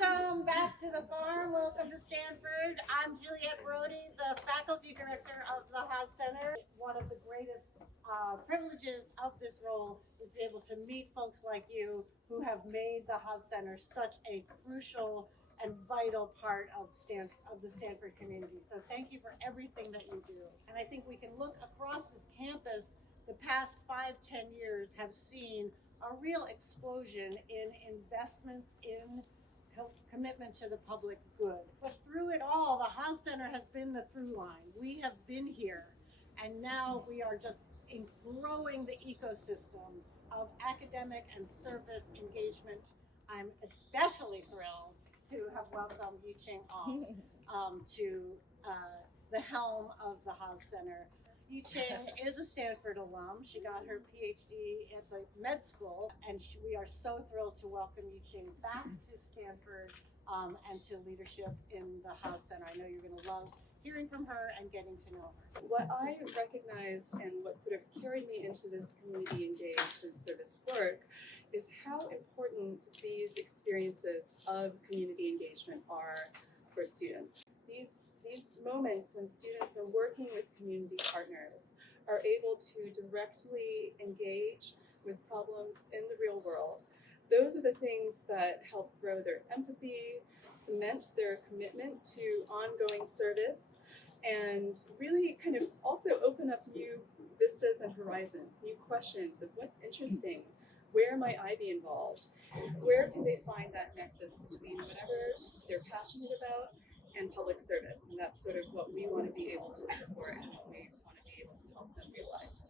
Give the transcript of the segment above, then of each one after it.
Welcome back to the farm. Welcome to Stanford. I'm Juliet Brodie, the Faculty Director of the Haas Center. One of the greatest privileges of this role is to be able to meet folks like you who have made the Haas Center such a crucial and vital part of the Stanford community. So thank you for everything that you do. And I think we can look across this campus. The past 5-10 years have seen a real explosion in investments in commitment to the public good. But through it all, the Haas Center has been the through line. We have been here, and now we are just growing the ecosystem of academic and service engagement. I'm especially thrilled to have welcomed Yi-Ching Ong to the helm of the Haas Center. Yi-Ching is a Stanford alum. She got her PhD at the med school, and we are so thrilled to welcome Yi-Ching back to Stanford and to leadership in the Haas Center. I know you're going to love hearing from her and getting to know her. What I recognized and what sort of carried me into this community engaged and service work is how important these experiences of community engagement are for students. These moments when students are working with community partners are able to directly engage with problems in the real world. Those are the things that help grow their empathy, cement their commitment to ongoing service, and really kind of also open up new vistas and horizons, new questions of what's interesting, where might I be involved, where can they find that nexus between whatever they're passionate about and public service. And that's sort of what we want to be able to support and what we want to be able to help them realize.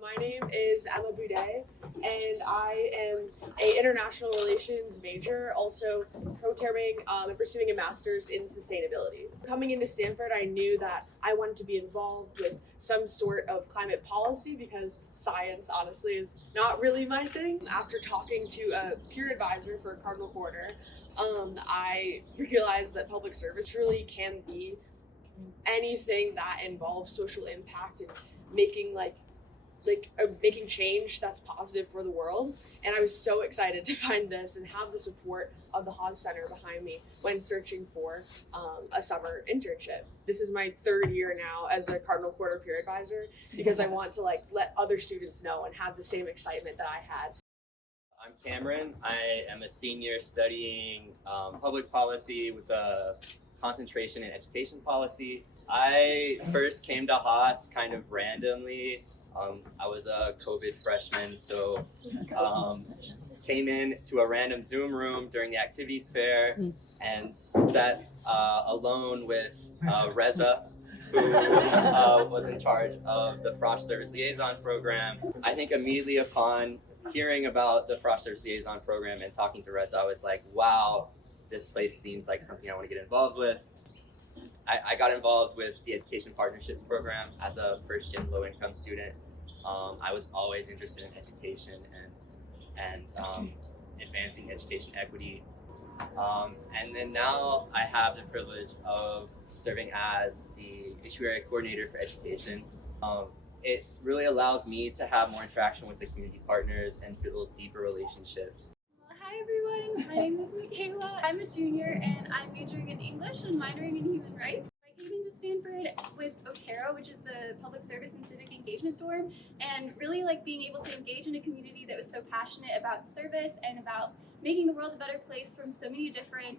My name is Emma Buday, and I am an international relations major, also co-terming and pursuing a master's in sustainability. Coming into Stanford, I knew that I wanted to be involved with some sort of climate policy because science, honestly, is not really my thing. After talking to a peer advisor for Cardinal Quarter, I realized that public service really can be anything that involves social impact and making making change that's positive for the world. And I was so excited to find this and have the support of the Haas Center behind me when searching for a summer internship. This is my 3rd year now as a Cardinal Quarter peer advisor because I want to let other students know and have the same excitement that I had. I'm Cameron. I am a senior studying public policy with a concentration in education policy. I first came to Haas kind of randomly. I was a COVID freshman, so came in to a random Zoom room during the activities fair and sat alone with Reza, who was in charge of the Frosh Service Liaison program. I think immediately upon hearing about the Frosh Service Liaison program and talking to Reza, I was like, wow, this place seems like something I want to get involved with. I got involved with the Education Partnerships program as a first-gen low-income student. I was always interested in education and advancing education equity. And then now I have the privilege of serving as the issue area coordinator for education. It really allows me to have more interaction with the community partners and build deeper relationships. Hi everyone, my name is Makayla. I'm a junior and I'm majoring in English and minoring in human rights. I came into Stanford with Otero, which is the public service and civic engagement dorm, and really being able to engage in a community that was so passionate about service and about making the world a better place from so many different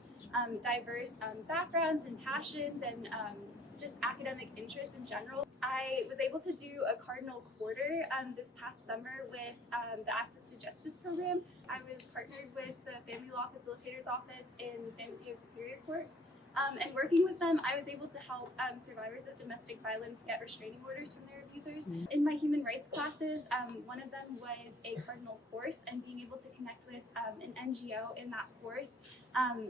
diverse backgrounds and passions and just academic interests in general. I was able to do a Cardinal Quarter this past summer with the Access to Justice program. I was partnered with the Family Law Facilitator's Office in the San Mateo Superior Court. And working with them, I was able to help survivors of domestic violence get restraining orders from their abusers. In my human rights classes, one of them was a Cardinal course, and being able to connect with an NGO in that course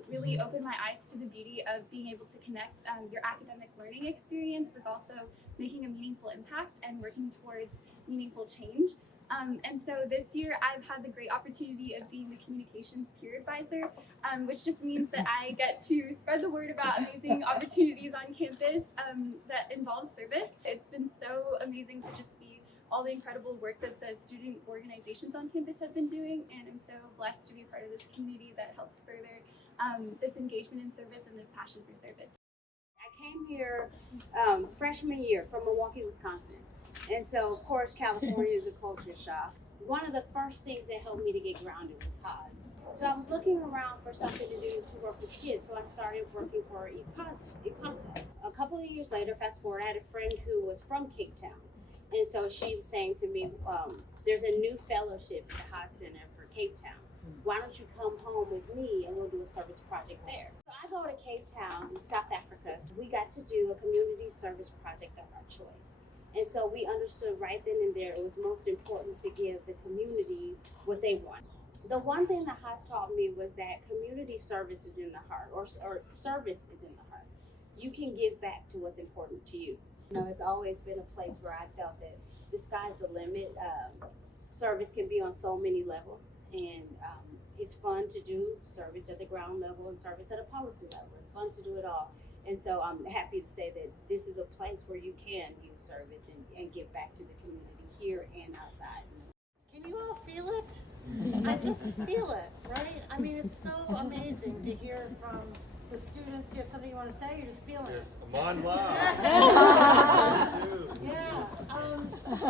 really opened my eyes to the beauty of being able to connect your academic learning experience with also making a meaningful impact and working towards meaningful change. And so this year I've had the great opportunity of being the communications peer advisor, which just means that I get to spread the word about amazing opportunities on campus that involve service. It's been so amazing to just see all the incredible work that the student organizations on campus have been doing, and I'm so blessed to be part of this community that helps further this engagement in service and this passion for service. I came here freshman year from Milwaukee, Wisconsin. And so, of course, California is a culture shock. One of the first things that helped me to get grounded was Haas. So I was looking around for something to do to work with kids. So I started working for ICASA. A couple of years later, fast forward, I had a friend who was from Cape Town. And so she was saying to me, there's a new fellowship at the Haas Center for Cape Town. Why don't you come home with me and we'll do a service project there? So I go to Cape Town, South Africa. We got to do a community service project of our choice. And so we understood right then and there it was most important to give the community what they want. The one thing that Haas taught me was that community service is in the heart, or service is in the heart. You can give back to what's important to you. You know, it's always been a place where I felt that the sky's the limit. Service can be on so many levels, and it's fun to do service at the ground level and service at a policy level. It's fun to do it all. And so I'm happy to say that this is a place where you can use service and give back to the community here and outside. Can you all feel it? I just feel it, right? I mean, it's so amazing to hear from the students. Do you have something you want to say? You're just feeling it. I'm on live. Yeah,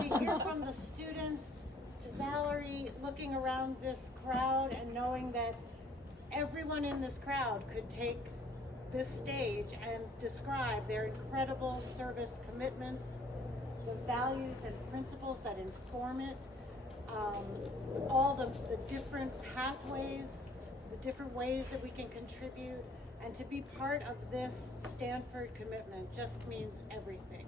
to hear from the students, to Valerie, looking around this crowd and knowing that everyone in this crowd could take this stage and describe their incredible service commitments, the values and principles that inform it, all the different pathways, the different ways that we can contribute, and to be part of this Stanford commitment just means everything.